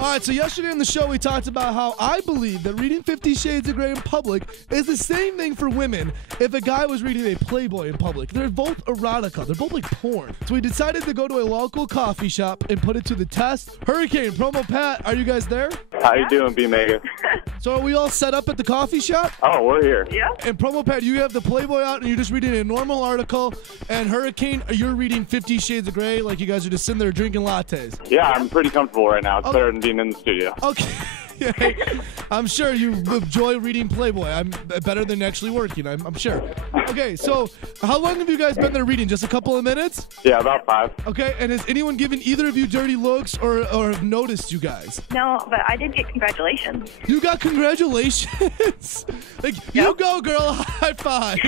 All right, so yesterday on the show, we talked about how I believe that reading 50 Shades of Grey in public is the same thing for women if a guy was reading a Playboy in public. They're both erotica. They're both like porn. So we decided to go to a local coffee shop and put it to the test. Hurricane, Promo Pat, are you guys there? How you doing, B-Mega? So are we all set up at the coffee shop? Oh, we're here. Yeah. And Promo Pat, you have the Playboy out and you're just reading a normal article. And Hurricane, you're reading 50 Shades of Grey like you guys are just sitting there drinking lattes. Yeah, I'm pretty comfortable right now. It's better than being in the studio. Okay. Yeah, I'm sure you enjoy reading Playboy. I'm better than actually working, I'm sure. Okay, so how long have you guys been there reading? Just a couple of minutes? Yeah, about 5. Okay, and has anyone given either of you dirty looks or have noticed you guys? No, but I did get congratulations. You got congratulations? Like, you go, girl, high five.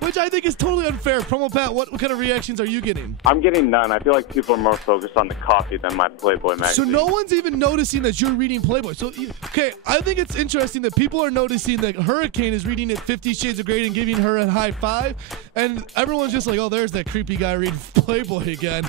Which I think is totally unfair. Promo Pat, what kind of reactions are you getting? I'm getting none. I feel like people are more focused on the coffee than my Playboy magazine. So no one's even noticing that you're reading Playboy. So, okay, I think it's interesting that people are noticing that Hurricane is reading it 50 Shades of Grey and giving her a high five. And everyone's just like, oh, there's that creepy guy reading Playboy again.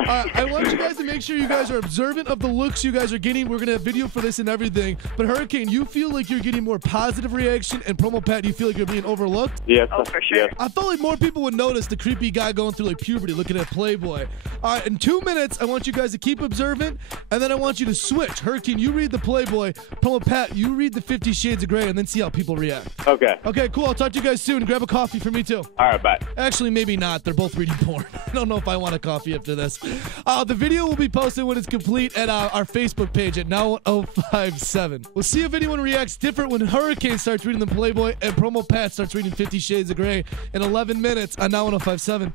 I want you guys to make sure you guys are observant of the looks you guys are getting. We're going to have video for this and everything. But Hurricane, you feel like you're getting more positive reaction. And Promo Pat, you feel like you're being overlooked? Yes. Oh, for sure. Yes. I felt like more people would notice the creepy guy going through like puberty looking at Playboy. All right, in 2 minutes, I want you guys to keep observant, and then I want you to switch. Hurricane, you read the Playboy. Promo Pat, you read the 50 Shades of Grey, and then see how people react. Okay. Okay, cool. I'll talk to you guys soon. Grab a coffee for me, too. All right, bye. Actually, maybe not. They're both reading porn. I don't know if I want a coffee after this. The video will be posted when it's complete at our Facebook page at Now1057. We'll see if anyone reacts different when Hurricane starts reading the Playboy and Promo Pat starts reading 50 Shades of Grey in 11 minutes on Now1057.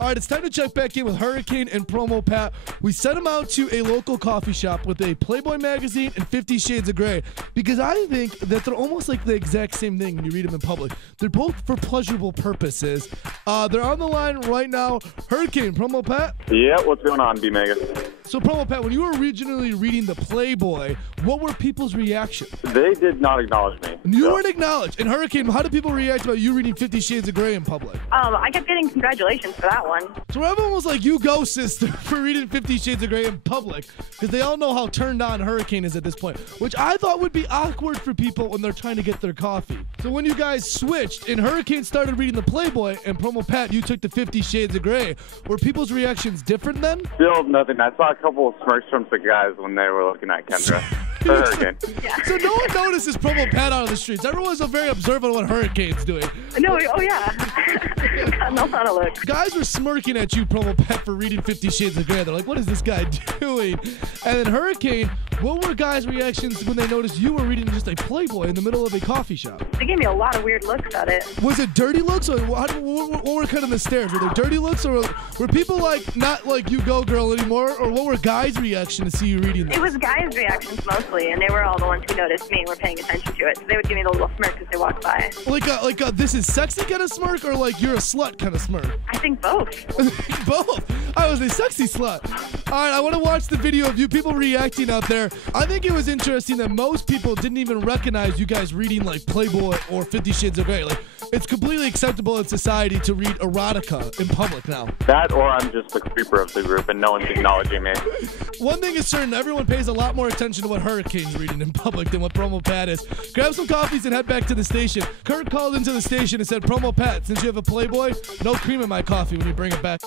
All right, it's time to check back in with Hurricane and Promo Pat. We sent them out to a local coffee shop with a Playboy magazine and 50 Shades of Grey because I think that they're almost like the exact same thing when you read them in public. They're both for pleasurable purposes. They're on the line right now. Hurricane, Promo Pat? Yeah, what's going on, B-Mega? So, Promo Pat, when you were originally reading the Playboy, what were people's reactions? They did not acknowledge me. You weren't acknowledged. And Hurricane, how did people react about you reading 50 Shades of Grey in public? I kept getting congratulations for that one. So everyone was like, you go, sister, for reading 50 Shades of Grey in public, because they all know how turned on Hurricane is at this point, which I thought would be awkward for people when they're trying to get their coffee. So when you guys switched and Hurricane started reading the Playboy and Promo Pat, you took the 50 Shades of Grey, were people's reactions different then? Still nothing. I saw a couple of smirks from the guys when they were looking at Kendra. Hurricane. So no one notices Promo Pat out on the streets. Everyone's so very observant of what Hurricane's doing. No, oh yeah. No fun to look. Guys were smirking at you, Promo Pat, for reading 50 Shades of Grey. They're like, what is this guy doing? And then Hurricane, what were guys' reactions when they noticed you were reading just a Playboy in the middle of a coffee shop? They gave me a lot of weird looks at it. Was it dirty looks, or what were kind of the stares? Were they dirty looks, or were people like not like you go girl anymore, or what were guys' reaction to see you reading this? It was guys' reactions mostly, and they were all the ones who noticed me and were paying attention to it. So they would give me the little smirk as they walked by. Like a this is sexy kind of smirk, or like you're a slut kind of smirk? I think both. Both. I was a sexy slut. All right, I want to watch the video of you people reacting out there. I think it was interesting that most people didn't even recognize you guys reading like Playboy or 50 Shades of Grey. Like, it's completely acceptable in society to read erotica in public now. That or I'm just the creeper of the group and no one's acknowledging me. One thing is certain, everyone pays a lot more attention to what Hurricane's reading in public than what Promo Pat is. Grab some coffees and head back to the station. Kurt called into the station and said, Promo Pat, since you have a Playboy Playboy, no cream in my coffee when you bring it back.